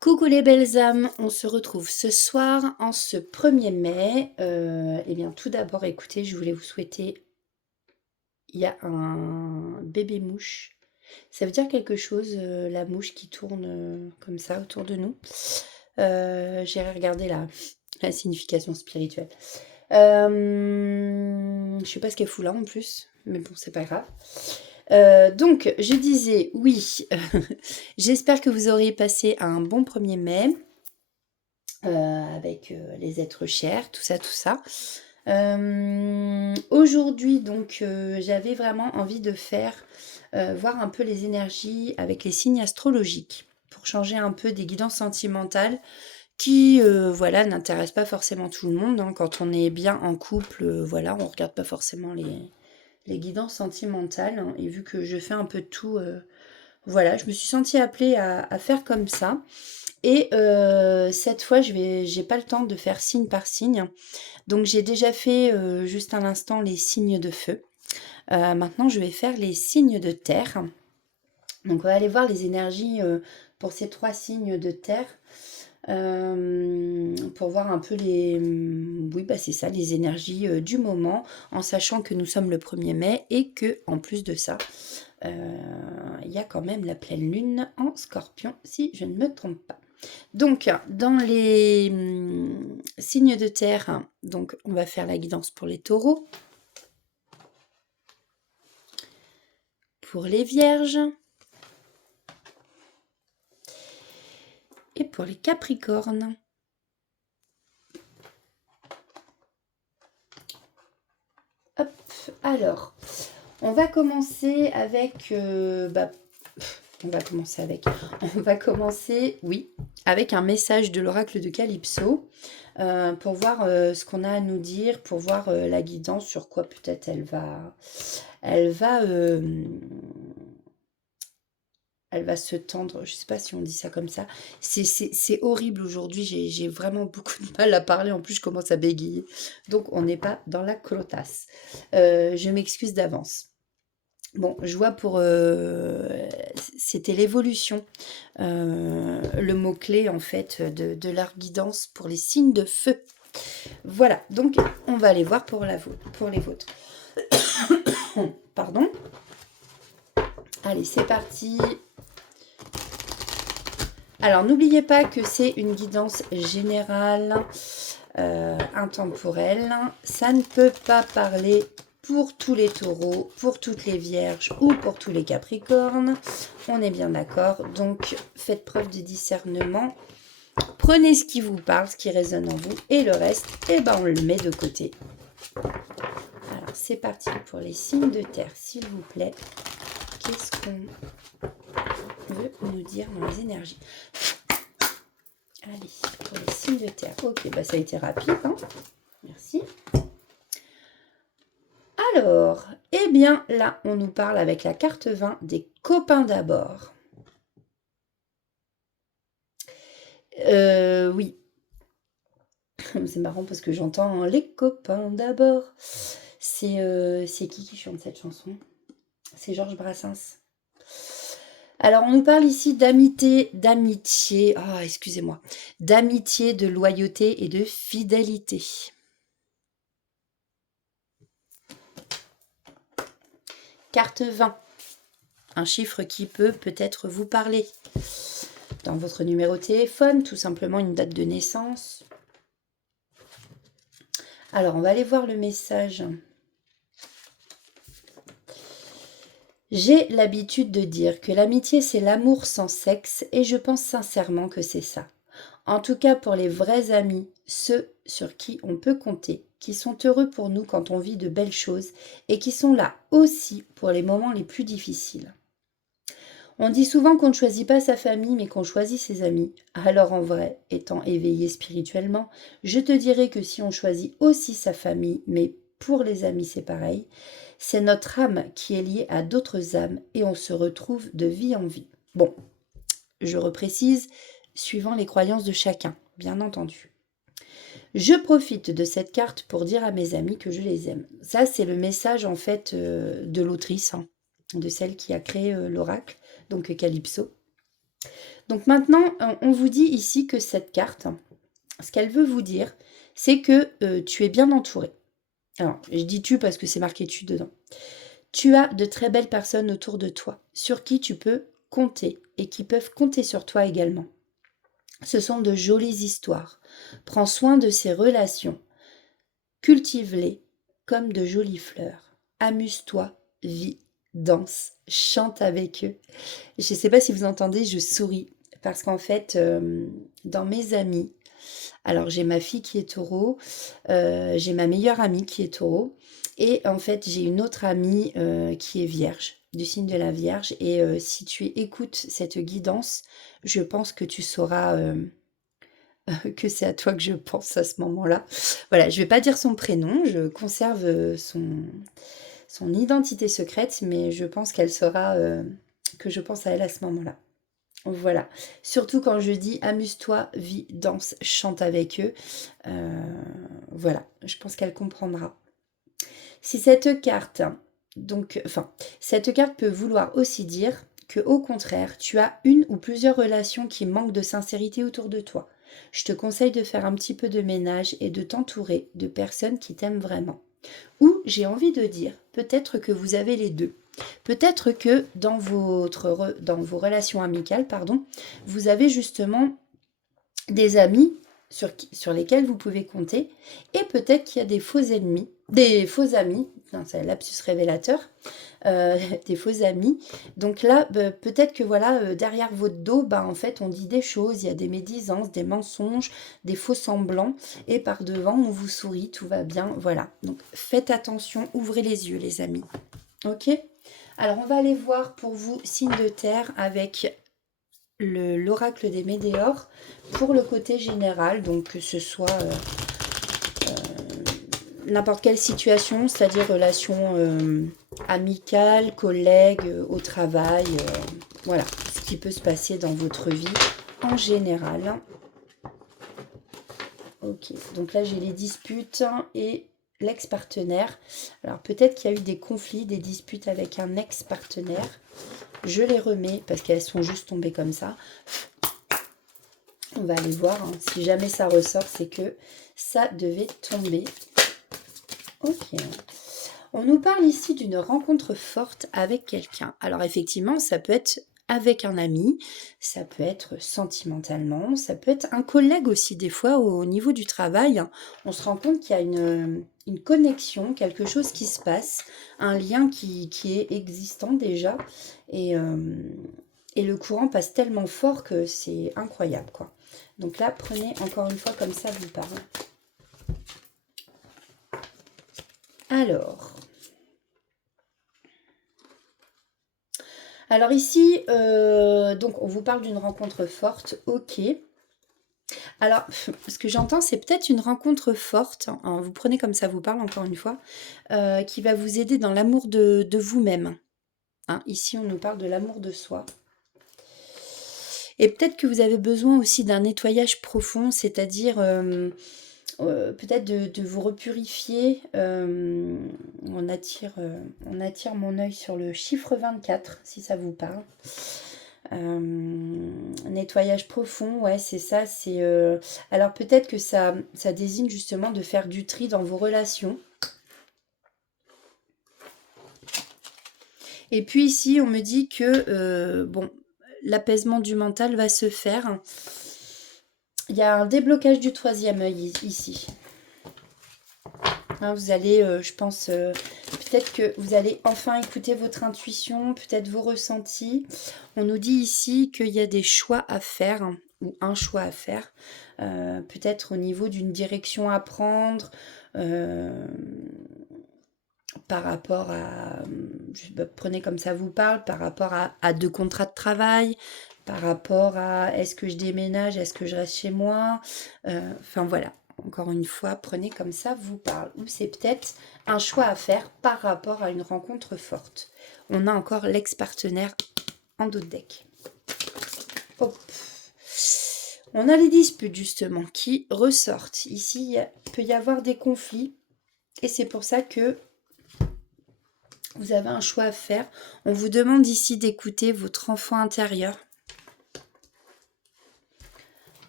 Coucou les belles âmes, on se retrouve ce soir en ce 1er mai. Eh bien tout d'abord écoutez, je voulais vous souhaiter il y a un bébé mouche. Ça veut dire quelque chose, la mouche qui tourne, comme ça autour de nous? J'irai regarder la signification spirituelle. Je sais pas ce qu'elle fout là en plus, mais bon c'est pas grave. Donc je disais oui, j'espère que vous aurez passé un bon 1er mai. Avec les êtres chers, tout ça, tout ça. Aujourd'hui, donc, j'avais vraiment envie de faire voir un peu les énergies avec les signes astrologiques pour changer un peu des guidances sentimentales qui, voilà, n'intéressent pas forcément tout le monde, hein. Quand on est bien en couple, voilà, on regarde pas forcément les guidances sentimentales, hein. Et vu que je fais un peu de tout, voilà, je me suis sentie appelée à faire comme ça. Et cette fois, j'ai pas le temps de faire signe par signe. Donc j'ai déjà fait, juste à l'instant, les signes de feu. Maintenant, je vais faire les signes de terre. Donc on va aller voir les énergies, pour ces 3 signes de terre, pour voir un peu oui, bah, c'est ça, les énergies, du moment, en sachant que nous sommes le 1er mai et que en plus de ça, il y a quand même la pleine lune en Scorpion, si je ne me trompe pas. Donc, dans les signes de terre, donc on va faire la guidance pour les taureaux, pour les vierges et pour les capricornes. Hop, alors, on va commencer avec, on va commencer, oui, avec un message de l'oracle de Calypso, pour voir ce qu'on a à nous dire, pour voir la guidance, sur quoi peut-être elle va se tendre, je sais pas si on dit ça comme ça. C'est horrible aujourd'hui, j'ai vraiment beaucoup de mal à parler, en plus je commence à bégayer. Donc on n'est pas dans la clotasse. Je m'excuse d'avance. Bon, je vois pour... c'était l'évolution, le mot-clé en fait de leur guidance pour les signes de feu. Voilà, donc on va aller voir pour les vôtres. Pardon. Allez, c'est parti. Alors, n'oubliez pas que c'est une guidance générale, intemporelle. Ça ne peut pas parler pour tous les taureaux, pour toutes les vierges ou pour tous les capricornes. On est bien d'accord. Donc, faites preuve de discernement. Prenez ce qui vous parle, ce qui résonne en vous. Et le reste, eh ben, on le met de côté. Alors, c'est parti pour les signes de terre, s'il vous plaît. Qu'est-ce qu'on veut nous dire dans les énergies? Allez, pour les signes de terre. Ok, bah ça a été rapide, hein. Merci. Alors, eh bien là, on nous parle avec la carte 20 des copains d'abord. Oui. C'est marrant parce que j'entends les copains d'abord. C'est qui chante cette chanson? C'est Georges Brassens. Alors, on nous parle ici d'amitié, excusez-moi, d'amitié, de loyauté et de fidélité. Carte 20, un chiffre qui peut peut-être vous parler. Dans votre numéro de téléphone, tout simplement une date de naissance. Alors, on va aller voir le message. J'ai l'habitude de dire que l'amitié, c'est l'amour sans sexe, et je pense sincèrement que c'est ça. En tout cas, pour les vrais amis, ceux sur qui on peut compter, qui sont heureux pour nous quand on vit de belles choses, et qui sont là aussi pour les moments les plus difficiles. On dit souvent qu'on ne choisit pas sa famille, mais qu'on choisit ses amis. Alors en vrai, étant éveillé spirituellement, je te dirais que si on choisit aussi sa famille, mais pour les amis c'est pareil, c'est notre âme qui est liée à d'autres âmes et on se retrouve de vie en vie. Bon, je reprécise, suivant les croyances de chacun, bien entendu. Je profite de cette carte pour dire à mes amis que je les aime. Ça, c'est le message en fait de l'autrice, hein, de celle qui a créé l'oracle, donc Calypso. Donc maintenant, on vous dit ici que cette carte, ce qu'elle veut vous dire, c'est que tu es bien entouré. Alors, je dis tu parce que c'est marqué tu dedans. Tu as de très belles personnes autour de toi, sur qui tu peux compter et qui peuvent compter sur toi également. Ce sont de jolies histoires. Prends soin de ces relations. Cultive-les comme de jolies fleurs. Amuse-toi, vis, danse, chante avec eux. Je ne sais pas si vous entendez, je souris parce qu'en fait, dans mes amis, alors j'ai ma fille qui est taureau, j'ai ma meilleure amie qui est taureau, et en fait j'ai une autre amie qui est vierge, du signe de la Vierge, et si tu écoutes cette guidance, je pense que tu sauras que c'est à toi que je pense à ce moment-là. Voilà, je vais pas dire son prénom, je conserve son identité secrète, mais je pense qu'elle saura que je pense à elle à ce moment-là. Voilà. Surtout quand je dis amuse-toi, vis, danse, chante avec eux. Voilà, je pense qu'elle comprendra. Si cette carte, cette carte peut vouloir aussi dire que, au contraire, tu as une ou plusieurs relations qui manquent de sincérité autour de toi. Je te conseille de faire un petit peu de ménage et de t'entourer de personnes qui t'aiment vraiment. Ou, j'ai envie de dire, peut-être que vous avez les deux. Peut-être que dans vos relations amicales, pardon, vous avez justement des amis sur lesquels vous pouvez compter, et peut-être qu'il y a des faux ennemis, des faux amis, non, c'est un lapsus révélateur, des faux amis. Donc là, peut-être que voilà, derrière votre dos, en fait, on dit des choses, il y a des médisances, des mensonges, des faux semblants, et par devant, on vous sourit, tout va bien, voilà. Donc faites attention, ouvrez les yeux, les amis. Ok? Alors, on va aller voir pour vous, signe de terre, avec l'oracle des Médéors, pour le côté général, donc que ce soit n'importe quelle situation, c'est-à-dire relation amicale, collègue, au travail, voilà, ce qui peut se passer dans votre vie en général. Ok, donc là j'ai les disputes et l'ex-partenaire. Alors peut-être qu'il y a eu des conflits, des disputes avec un ex-partenaire. Je les remets parce qu'elles sont juste tombées comme ça. On va aller voir, hein. Si jamais ça ressort, c'est que ça devait tomber. Ok. On nous parle ici d'une rencontre forte avec quelqu'un. Alors effectivement, ça peut être avec un ami, ça peut être sentimentalement, ça peut être un collègue aussi. Des fois, au niveau du travail, on se rend compte qu'il y a une connexion, quelque chose qui se passe, un lien qui est existant déjà. Et le courant passe tellement fort que c'est incroyable, quoi. Donc là, prenez encore une fois comme ça vous parle. Alors ici, donc on vous parle d'une rencontre forte, ok. Alors, ce que j'entends, c'est peut-être une rencontre forte, hein, vous prenez comme ça vous parle encore une fois, qui va vous aider dans l'amour de vous-même. Hein, ici, on nous parle de l'amour de soi. Et peut-être que vous avez besoin aussi d'un nettoyage profond, c'est-à-dire peut-être de vous repurifier. On attire mon œil sur le chiffre 24, si ça vous parle. Nettoyage profond, ouais, c'est ça. Alors peut-être que ça désigne justement de faire du tri dans vos relations. Et puis ici, on me dit que l'apaisement du mental va se faire. Il y a un déblocage du troisième œil ici. Hein, vous allez, je pense, peut-être que vous allez enfin écouter votre intuition, peut-être vos ressentis. On nous dit ici qu'il y a des choix à faire, hein, ou un choix à faire. Peut-être au niveau d'une direction à prendre, par rapport à, prenez comme ça vous parle, par rapport à deux contrats de travail, par rapport à est-ce que je déménage, est-ce que je reste chez moi, enfin voilà, encore une fois, prenez comme ça vous parle, ou c'est peut-être un choix à faire par rapport à une rencontre forte. On a encore l'ex-partenaire en dos de deck. Hop. On a les disputes justement qui ressortent. Ici, il peut y avoir des conflits et c'est pour ça que vous avez un choix à faire. On vous demande ici d'écouter votre enfant intérieur.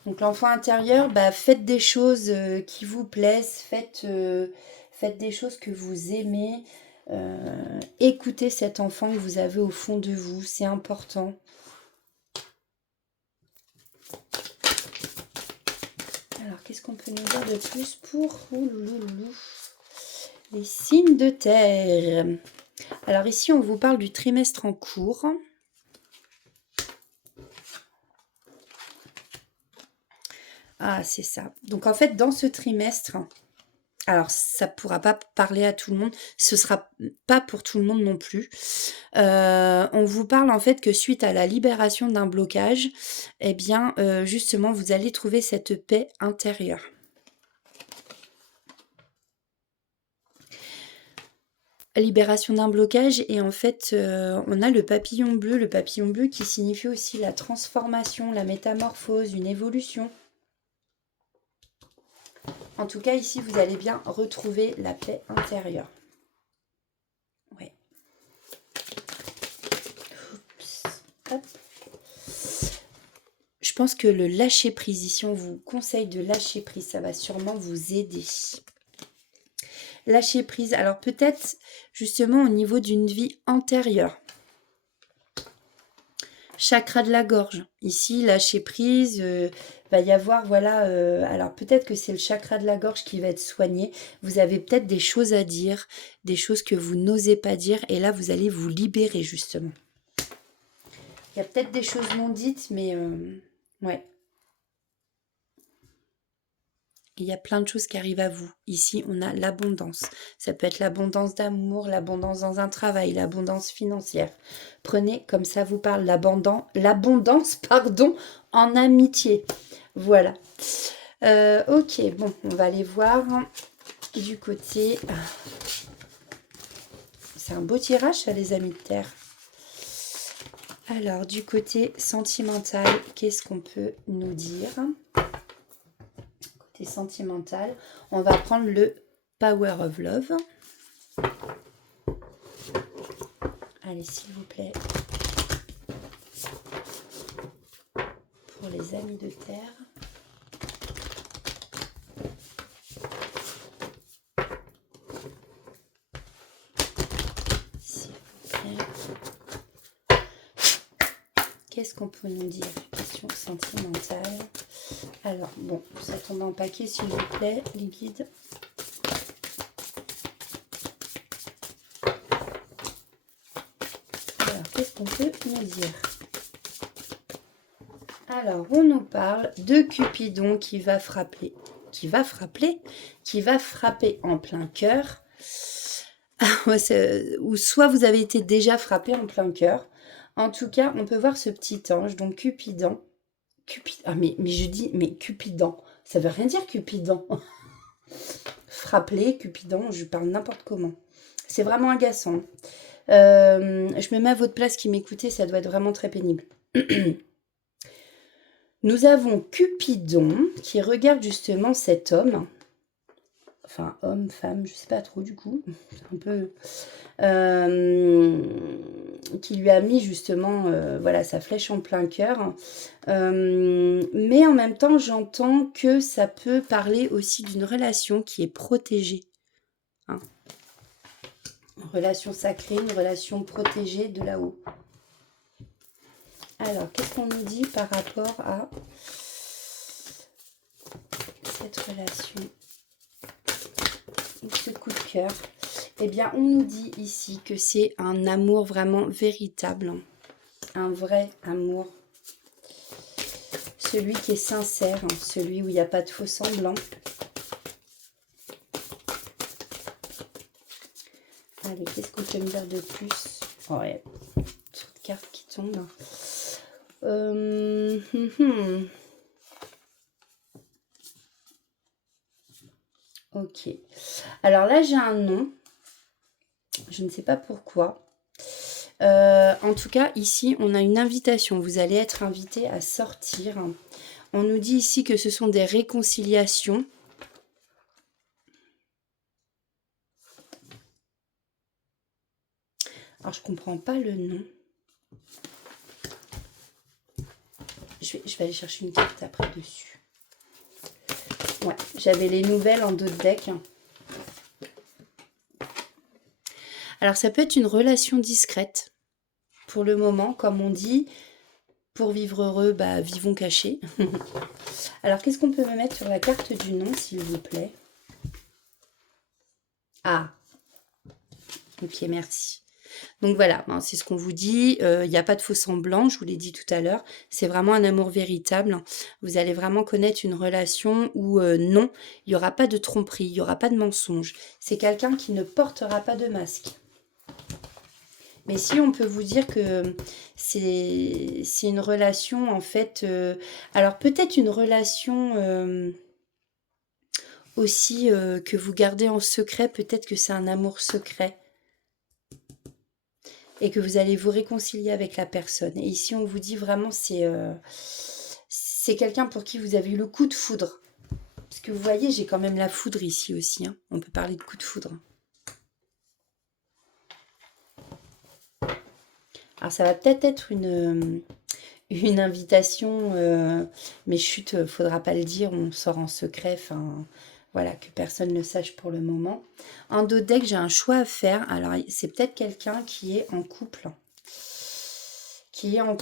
Donc l'enfant intérieur, bah, faites des choses qui vous plaisent, faites des choses que vous aimez. Écoutez cet enfant que vous avez au fond de vous, c'est important. Alors, qu'est-ce qu'on peut nous dire de plus pour les signes de terre? Alors ici, on vous parle du trimestre en cours. Ah, c'est ça. Donc en fait, dans ce trimestre, alors ça ne pourra pas parler à tout le monde, ce sera pas pour tout le monde non plus. On vous parle en fait que suite à la libération d'un blocage, eh bien justement, vous allez trouver cette paix intérieure. Libération d'un blocage et en fait on a le papillon bleu qui signifie aussi la transformation, la métamorphose, une évolution. En tout cas ici vous allez bien retrouver la paix intérieure. Ouais. Oups. Hop. Je pense que le lâcher prise ici, on vous conseille de lâcher prise, ça va sûrement vous aider. Lâcher prise, alors peut-être justement au niveau d'une vie antérieure. Chakra de la gorge. Ici, lâcher prise, va y avoir, voilà, alors peut-être que c'est le chakra de la gorge qui va être soigné. Vous avez peut-être des choses à dire, des choses que vous n'osez pas dire, et là, vous allez vous libérer, justement. Il y a peut-être des choses non dites, mais ouais. Il y a plein de choses qui arrivent à vous. Ici, on a l'abondance. Ça peut être l'abondance d'amour, l'abondance dans un travail, l'abondance financière. Prenez comme ça vous parle l'abondance, pardon, en amitié. Voilà. Ok, bon, on va aller voir du côté. C'est un beau tirage, ça, les amis de terre. Alors, du côté sentimental, qu'est-ce qu'on peut nous dire ? Sentimental, on va prendre le Power of Love. Allez, s'il vous plaît, pour les amis de terre. S'il vous plaît. Qu'est-ce qu'on peut nous dire? Question sentimentale. Alors, bon, ça tombe en paquet, s'il vous plaît, les guides. Alors, qu'est-ce qu'on peut nous dire? Alors, on nous parle de Cupidon qui va frapper en plein cœur. Ou soit vous avez été déjà frappé en plein cœur. En tout cas, on peut voir ce petit ange, donc Cupidon. Mais Cupidon, ça veut rien dire Cupidon. Frapper, Cupidon, je parle n'importe comment. C'est vraiment agaçant. Je me mets à votre place qui m'écoutez, ça doit être vraiment très pénible. Nous avons Cupidon qui regarde justement cet homme. Enfin, homme, femme, je sais pas trop du coup. Un peu. Qui lui a mis justement voilà, sa flèche en plein cœur. Mais en même temps, j'entends que ça peut parler aussi d'une relation qui est protégée. Hein. Une relation sacrée, une relation protégée de là-haut. Alors, qu'est-ce qu'on nous dit par rapport à cette relation, ce coup de cœur? Eh bien, on nous dit ici que c'est un amour vraiment véritable, un vrai amour, celui qui est sincère, celui où il n'y a pas de faux semblants. Allez, qu'est-ce qu'on peut me dire de plus? Ouais, trop de cartes qui tombent. Ok. Alors là, j'ai un nom. Je ne sais pas pourquoi. En tout cas, ici, on a une invitation. Vous allez être invité à sortir. On nous dit ici que ce sont des réconciliations. Alors, je comprends pas le nom. je vais aller chercher une carte après dessus. Ouais, j'avais les nouvelles en dos de deck. Alors, ça peut être une relation discrète. Pour le moment, comme on dit, pour vivre heureux, bah, vivons cachés. Alors, qu'est-ce qu'on peut me mettre sur la carte du nom, s'il vous plaît? Ah, ok, merci. Donc voilà, hein, c'est ce qu'on vous dit. Il n'y a pas de faux semblant, je vous l'ai dit tout à l'heure. C'est vraiment un amour véritable. Vous allez vraiment connaître une relation où non, il n'y aura pas de tromperie, il n'y aura pas de mensonge. C'est quelqu'un qui ne portera pas de masque. Mais si on peut vous dire que c'est une relation en fait... alors peut-être une relation aussi que vous gardez en secret, peut-être que c'est un amour secret. Et que vous allez vous réconcilier avec la personne. Et ici, on vous dit vraiment, c'est quelqu'un pour qui vous avez eu le coup de foudre. Parce que vous voyez, j'ai quand même la foudre ici aussi. Hein. On peut parler de coup de foudre. Alors, ça va peut-être être une invitation, mais chut, faudra pas le dire, on sort en secret. Enfin, voilà, que personne ne sache pour le moment. En dos de deck, j'ai un choix à faire. Alors, c'est peut-être quelqu'un qui est en couple. Qui va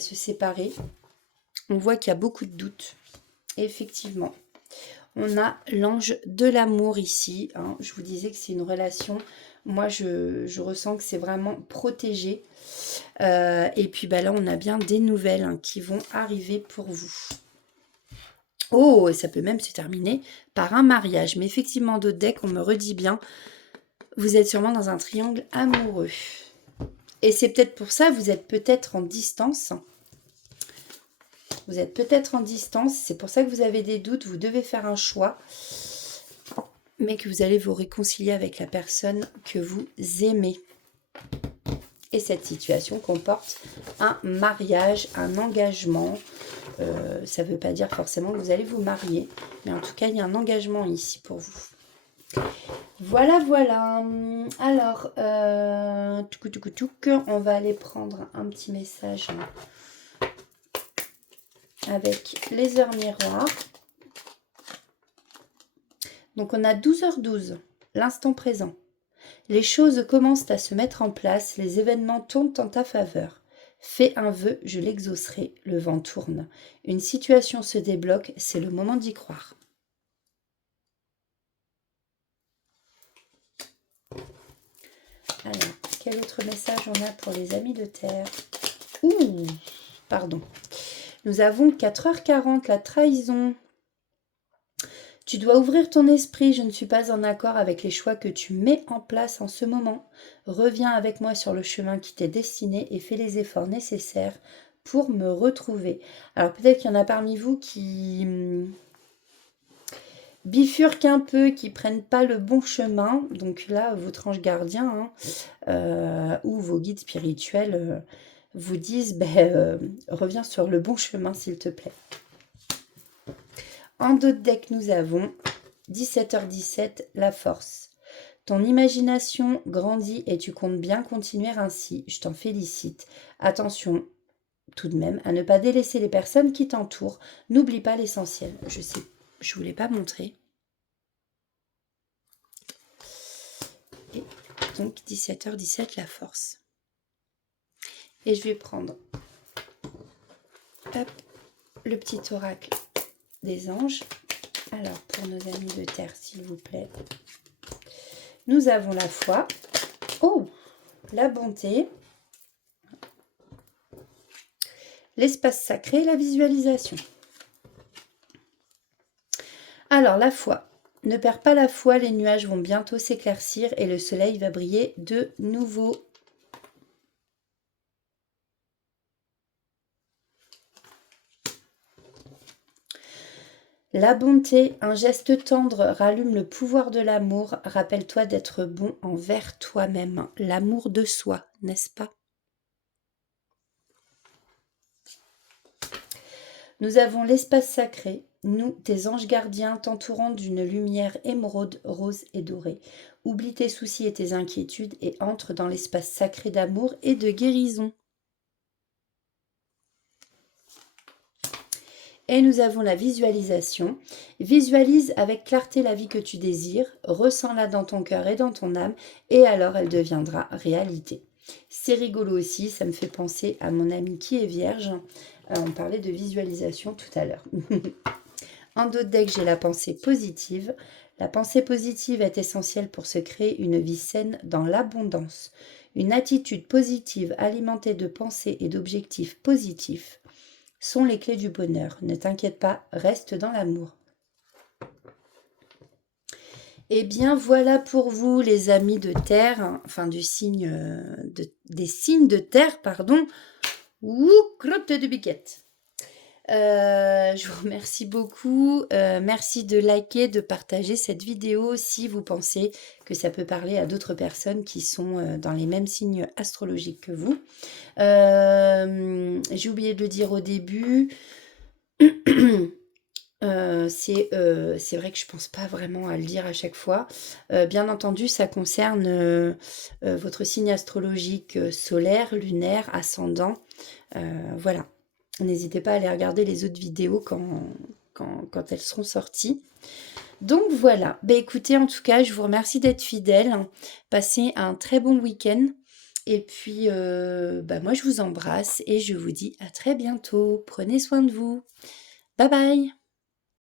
se séparer. On voit qu'il y a beaucoup de doutes. Effectivement, on a l'ange de l'amour ici. Hein. Je vous disais que c'est une relation. Moi, je ressens que c'est vraiment protégé. Et puis bah, là, on a bien des nouvelles hein, qui vont arriver pour vous. Oh, et ça peut même se terminer par un mariage. Mais effectivement, d'autres decks, on me redit bien, vous êtes sûrement dans un triangle amoureux. Et c'est peut-être pour ça, vous êtes peut-être en distance. Vous êtes peut-être en distance, c'est pour ça que vous avez des doutes, vous devez faire un choix, mais que vous allez vous réconcilier avec la personne que vous aimez. Et cette situation comporte un mariage, un engagement. Ça ne veut pas dire forcément que vous allez vous marier, mais en tout cas, il y a un engagement ici pour vous. Voilà, voilà. Alors, on va aller prendre un petit message avec les heures miroirs. Donc on a 12h12, l'instant présent. Les choses commencent à se mettre en place, les événements tournent en ta faveur. Fais un vœu, je l'exaucerai, le vent tourne. Une situation se débloque, c'est le moment d'y croire. Alors, quel autre message on a pour les amis de terre? Ouh, pardon. Nous avons 4h40, la trahison. Tu dois ouvrir ton esprit, je ne suis pas en accord avec les choix que tu mets en place en ce moment. Reviens avec moi sur le chemin qui t'est destiné et fais les efforts nécessaires pour me retrouver. Alors peut-être qu'il y en a parmi vous qui bifurquent un peu, qui prennent pas le bon chemin. Donc là, votre ange gardien ou vos guides spirituels vous disent reviens sur le bon chemin s'il te plaît. En dos de deck, nous avons 17h17, la force. Ton imagination grandit et tu comptes bien continuer ainsi. Je t'en félicite. Attention, tout de même, à ne pas délaisser les personnes qui t'entourent. N'oublie pas l'essentiel. Je sais, je ne vous l'ai pas montré. Et donc, 17h17, la force. Et je vais prendre hop, le petit oracle des anges. Alors, pour nos amis de terre, s'il vous plaît, nous avons la foi. Oh, la bonté. L'espace sacré, la visualisation. Alors, la foi. Ne perds pas la foi, les nuages vont bientôt s'éclaircir et le soleil va briller de nouveau. La bonté, un geste tendre rallume le pouvoir de l'amour. Rappelle-toi d'être bon envers toi-même. L'amour de soi, n'est-ce pas? Nous avons l'espace sacré. Nous, tes anges gardiens, t'entourant d'une lumière émeraude, rose et dorée. Oublie tes soucis et tes inquiétudes et entre dans l'espace sacré d'amour et de guérison. Et nous avons la visualisation. Visualise avec clarté la vie que tu désires, ressens-la dans ton cœur et dans ton âme, et alors elle deviendra réalité. C'est rigolo aussi, ça me fait penser à mon amie qui est vierge. On parlait de visualisation tout à l'heure. En d'autres decks, j'ai la pensée positive. La pensée positive est essentielle pour se créer une vie saine dans l'abondance. Une attitude positive alimentée de pensées et d'objectifs positifs sont les clés du bonheur. Ne t'inquiète pas, reste dans l'amour. Eh bien, voilà pour vous, les amis de terre, enfin du signe des signes de terre, pardon. Ouh, crotte de biquette. Je vous remercie beaucoup. Merci de liker, de partager cette vidéo si vous pensez que ça peut parler à d'autres personnes qui sont dans les mêmes signes astrologiques que vous. J'ai oublié de le dire au début. C'est vrai que je pense pas vraiment à le dire à chaque fois. Bien entendu, ça concerne votre signe astrologique solaire, lunaire, ascendant. Voilà. N'hésitez pas à aller regarder les autres vidéos quand elles seront sorties. Donc voilà. Bah, écoutez, en tout cas, je vous remercie d'être fidèles. Passez un très bon week-end. Et puis, moi, je vous embrasse et je vous dis à très bientôt. Prenez soin de vous. Bye bye.